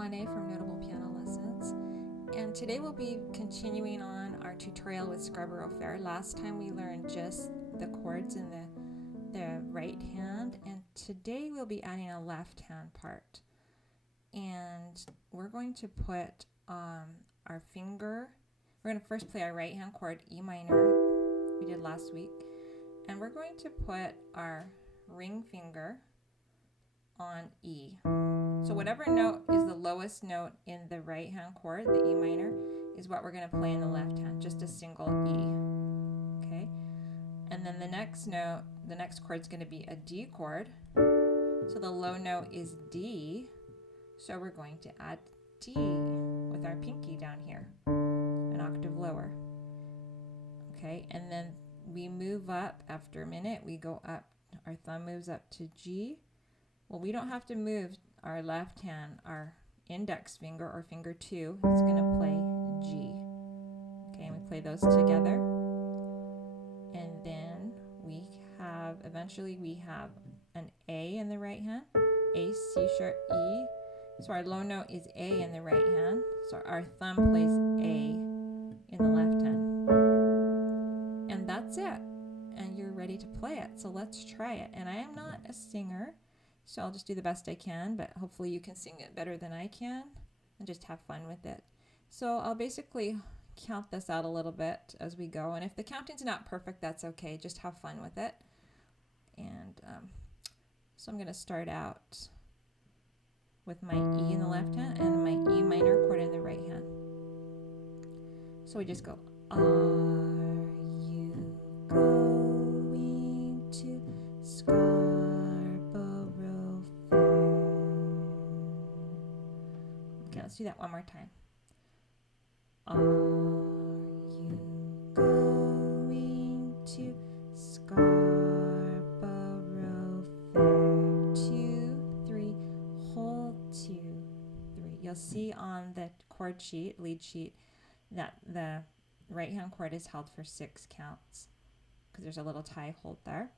Juane from Notable Piano Lessons, and today we'll be continuing on our tutorial with Scarborough Fair. Last time we learned just the chords in the right hand, and today we'll be adding a left hand part. And we're going to put our finger, we're going to first play our right hand chord, E minor, we did last week, and we're going to put our ring finger on E. So whatever note is the lowest note in the right hand chord, the E minor, is what we're going to play in the left hand, just a single E. Okay? And then the next note, the next chord is going to be a D chord. So the low note is D. So we're going to add D with our pinky down here, an octave lower. Okay? And then we move up after a minute, we go up, our thumb moves up to G. Well, we don't have to move our left hand, our index finger or finger 2 is going to play G. Okay, and we play those together. And then we have, eventually we have an A in the right hand, A, C sharp, E. So our low note is A in the right hand. So our thumb plays A in the left hand. And that's it. And you're ready to play it. So let's try it. And I am not a singer, so I'll just do the best I can, but hopefully you can sing it better than I can and just have fun with it. So I'll basically count this out a little bit as we go, and if the counting's not perfect, that's okay. Just have fun with it. And so I'm going to start out with my E in the left hand and my E minor chord in the right hand. So we just go, are you going to Scarborough Fair? Okay, let's do that one more time. Are you going to Scarborough Fair? 2, 3, hold 2, 3. You'll see on the chord sheet, lead sheet, that the right hand chord is held for 6 counts because there's a little tie hold there.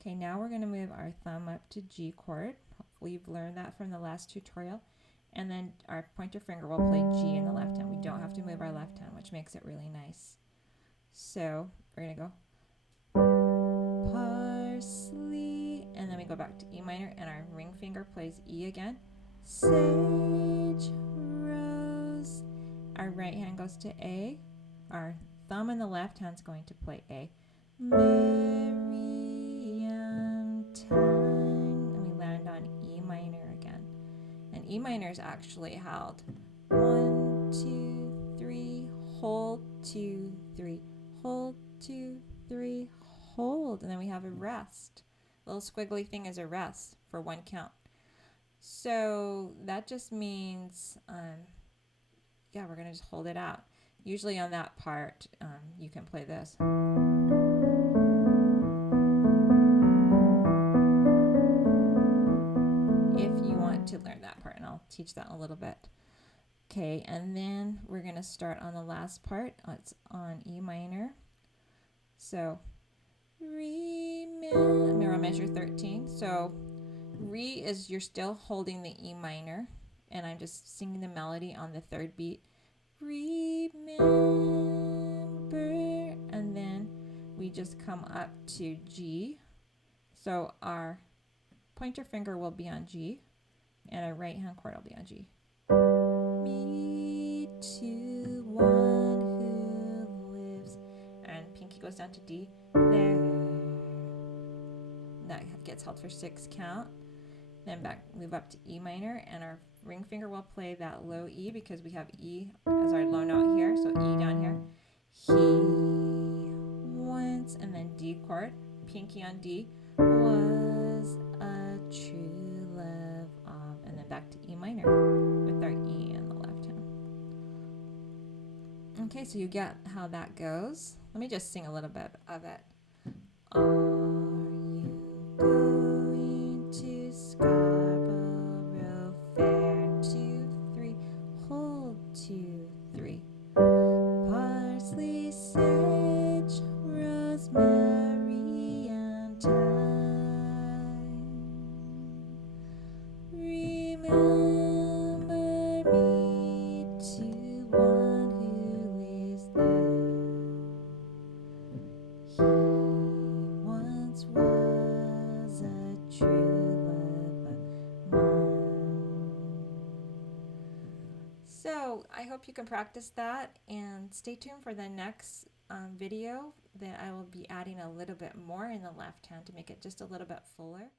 Okay, now we're going to move our thumb up to G chord. Hopefully you've learned that from the last tutorial. And then our pointer finger will play G in the left hand. We don't have to move our left hand, which makes it really nice. So we're going to go parsley, and then we go back to E minor, and our ring finger plays E again. Sage, rose. Our right hand goes to A. Our thumb in the left hand is going to play A. Mary and time, and we land on E minor again. And E minor is actually held 1, 2, 3, hold 2, 3, hold 2, 3, hold, and then we have a rest. The little squiggly thing is a rest for 1 count. So that just means, yeah, we're going to just hold it out. Usually on that part, you can play this. To learn that part, and I'll teach that a little bit. Okay, and then we're going to start on the last part. It's on E minor. So remember, measure 13. So re is you're still holding the E minor, and I'm just singing the melody on the 3rd beat. Remember, and then we just come up to G. So our pointer finger will be on G, and our right hand chord will be on G. Me to one who lives, and pinky goes down to D. There. That gets held for 6 count. Then back, move up to E minor, and our ring finger will play that low E because we have E as our low note here. So E down here. He once, and then D chord, pinky on D, was a true love of, and then back to E minor with our E in the left hand. Okay, so you get how that goes. Let me just sing a little bit of it. Are you going to Scarborough Fair? 2, 3, hold 2, 3. Parsley, sage, rosemary, and thyme. Remember once was a true love of mine. So I hope you can practice that, and stay tuned for the next video that I will be adding a little bit more in the left hand to make it just a little bit fuller.